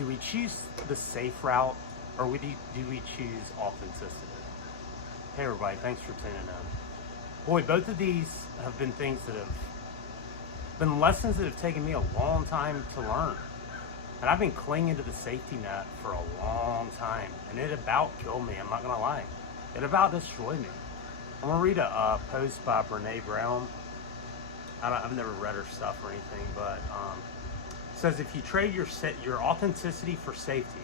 do we choose the safe route, or do we choose authenticity? Hey everybody, thanks for tuning in. Boy, both of these have been things that have been lessons that have taken me a long time to learn. And I've been clinging to the safety net for a long time, and it about killed me, I'm not gonna lie. It about destroyed me. I'm gonna read a post by Brene Brown. I've never read her stuff or anything, but it says if you trade your authenticity for safety,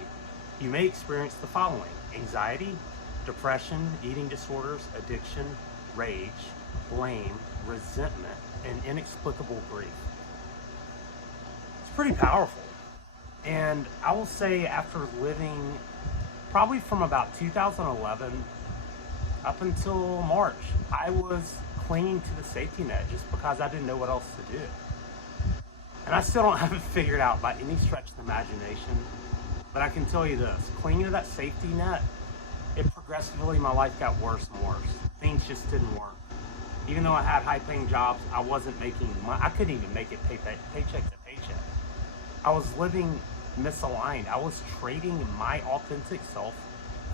you may experience the following: anxiety, depression, eating disorders, addiction, rage, blame, resentment, and inexplicable grief. It's pretty powerful. And I will say, after living probably from about 2011 up until March, I was clinging to the safety net just because I didn't know what else to do. And I still don't have it figured out by any stretch of the imagination. But I can tell you this, clinging to that safety net, it progressively, my life got worse and worse. Things just didn't work. Even though I had high paying jobs, I wasn't making money. I couldn't even make it paycheck to paycheck. I was living misaligned. I was trading my authentic self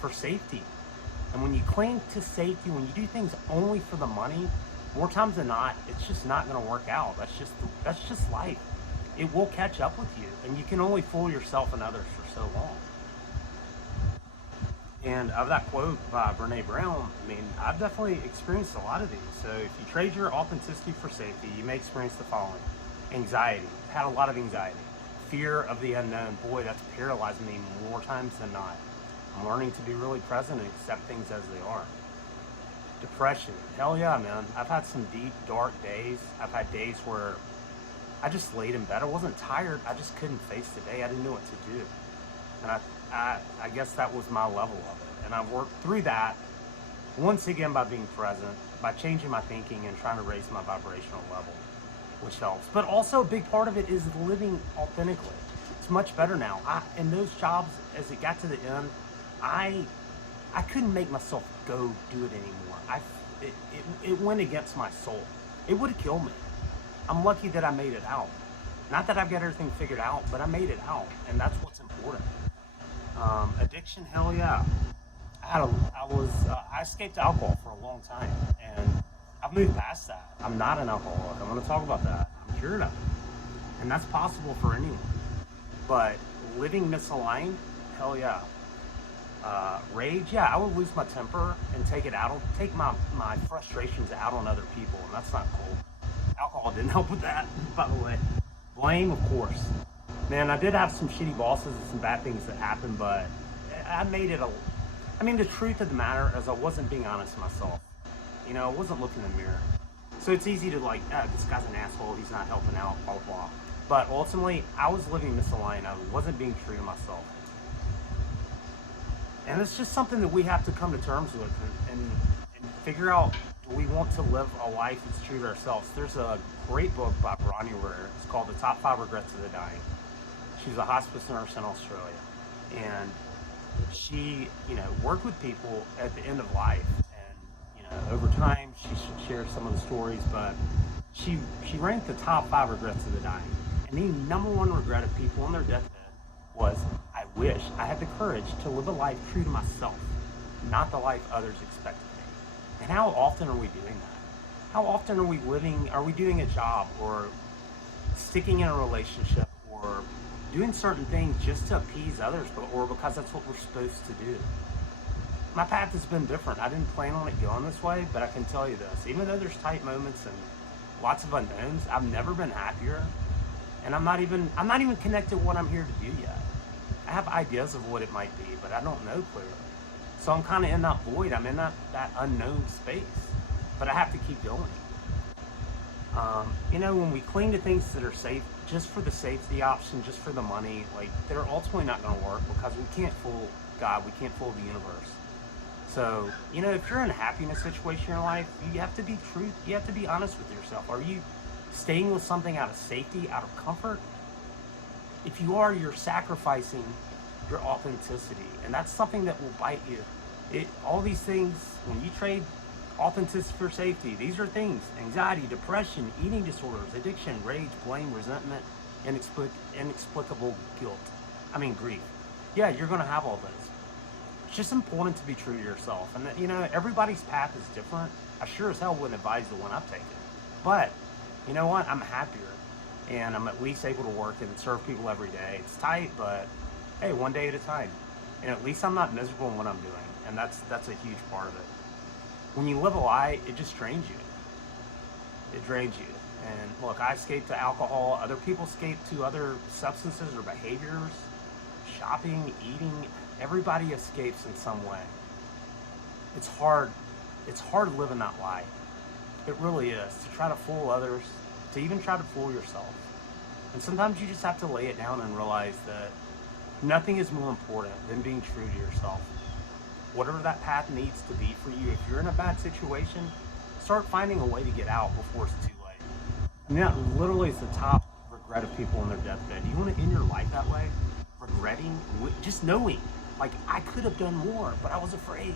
for safety. And when you cling to safety, when you do things only for the money, more times than not, it's just not going to work out. That's just life. It will catch up with you, and you can only fool yourself and others for so long. And of that quote by Brene Brown, I mean, I've definitely experienced a lot of these. So if you trade your authenticity for safety, you may experience the following: anxiety. I've had a lot of anxiety. Fear of the unknown. Boy, that's paralyzing me more times than not. I'm learning to be really present and accept things as they are. Depression. Hell yeah, man. I've had some deep, dark days. I've had days where I just laid in bed. I wasn't tired. I just couldn't face the day. I didn't know what to do. And I guess that was my level of it. And I worked through that once again by being present, by changing my thinking and trying to raise my vibrational level, which helps. But also a big part of it is living authentically. It's much better now. In those jobs, as it got to the end, I couldn't make myself go do it anymore. It went against my soul. It would have killed me. I'm lucky that I made it out. Not that I've got everything figured out, but I made it out, and that's what's important. Addiction, hell yeah. I escaped alcohol for a long time, and I've moved past that. I'm not an alcoholic. I'm going to talk about that. I'm cured of it, and that's possible for anyone. But living misaligned, hell yeah. Rage, yeah, I would lose my temper and take my frustrations out on other people, and that's not cool. Alcohol didn't help with that, by the way. Blame, of course. Man, I did have some shitty bosses and some bad things that happened, but I made it the truth of the matter is I wasn't being honest with myself. You know, I wasn't looking in the mirror. So it's easy to this guy's an asshole, he's not helping out, blah, blah, blah. But ultimately, I was living misaligned. I wasn't being true to myself. And it's just something that we have to come to terms with and figure out, do we want to live a life that's true to ourselves? There's a great book by Bronnie Ware. It's called The Top 5 Regrets of the Dying. She was a hospice nurse in Australia. And she, worked with people at the end of life. And, over time, she shared some of the stories, but she ranked the top 5 regrets of the dying. And the number one regret of people on their deathbed was, I wish I had the courage to live a life true to myself, not the life others expect of me. And how often are we doing that? How often are we doing a job or sticking in a relationship or doing certain things just to appease others or because that's what we're supposed to do? My path has been different. I didn't plan on it going this way, but I can tell you this, even though there's tight moments and lots of unknowns, I've never been happier. And I'm not even connected to what I'm here to do yet. I have ideas of what it might be, but I don't know clearly. So I'm kind of in that void. I'm in that unknown space, but I have to keep going. When we cling to things that are safe, just for the safety option, just for the money, they're ultimately not going to work because we can't fool God. We can't fool the universe. So, if you're in a happiness situation in your life, you have to be you have to be honest with yourself. Are you staying with something out of safety, out of comfort? If you are, you're sacrificing your authenticity, and that's something that will bite you. All these things, when you trade authenticity for safety, these are things: anxiety, depression, eating disorders, addiction, rage, blame, resentment, inexplicable guilt. I mean, grief. Yeah, you're going to have all those. It's just important to be true to yourself. And, you know, everybody's path is different. I sure as hell wouldn't advise the one I've taken. But, you know what? I'm happier. And I'm at least able to work and serve people every day. It's tight, but hey, one day at a time. And at least I'm not miserable in what I'm doing. And that's a huge part of it. When you live a lie, it just drains you. It drains you. And look, I escaped to alcohol. Other people escape to other substances or behaviors, shopping, eating. Everybody escapes in some way. It's hard. It's hard living that lie. It really is. To try to fool others, to even try to fool yourself. And sometimes you just have to lay it down and realize that nothing is more important than being true to yourself. Whatever that path needs to be for you, if you're in a bad situation, start finding a way to get out before it's too late. I mean, that literally is the top regret of people on their deathbed. Do you want to end your life that way? Regretting? Just knowing, like, I could have done more, but I was afraid.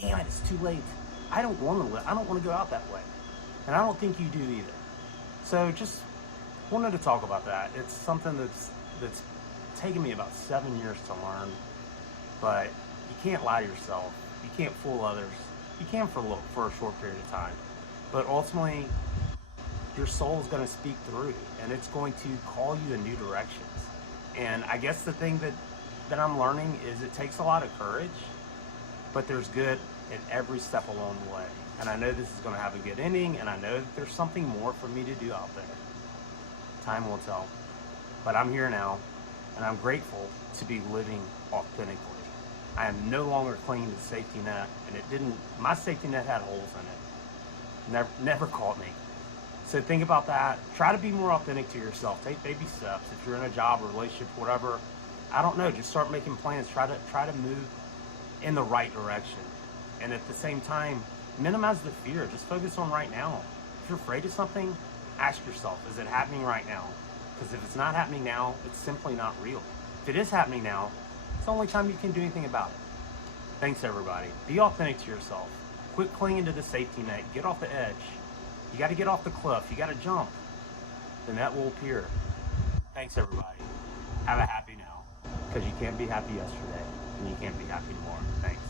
Damn it, it's too late. I don't want to live. I don't want to go out that way. And I don't think you do either. So just wanted to talk about that. It's something that's taken me about 7 years to learn, but you can't lie to yourself. You can't fool others. You can for a short period of time, but ultimately your soul is going to speak through, and it's going to call you in new directions. And I guess the thing that I'm learning is it takes a lot of courage, but there's good in every step along the way. And I know this is going to have a good ending, and I know that there's something more for me to do out there. Time will tell. But I'm here now, and I'm grateful to be living authentically. I am no longer clinging to the safety net, and my safety net had holes in it. Never caught me. So think about that. Try to be more authentic to yourself. Take baby steps. If you're in a job or relationship, whatever, I don't know, just start making plans. Try to move in the right direction. And at the same time, minimize the fear. Just focus on right now. If you're afraid of something, ask yourself, is it happening right now? Because if it's not happening now, it's simply not real. If it is happening now, it's the only time you can do anything about it. Thanks, everybody. Be authentic to yourself. Quit clinging to the safety net. Get off the edge. You got to get off the cliff. You got to jump. The net will appear. Thanks, everybody. Have a happy now. Because you can't be happy yesterday, and you can't be happy tomorrow. Thanks.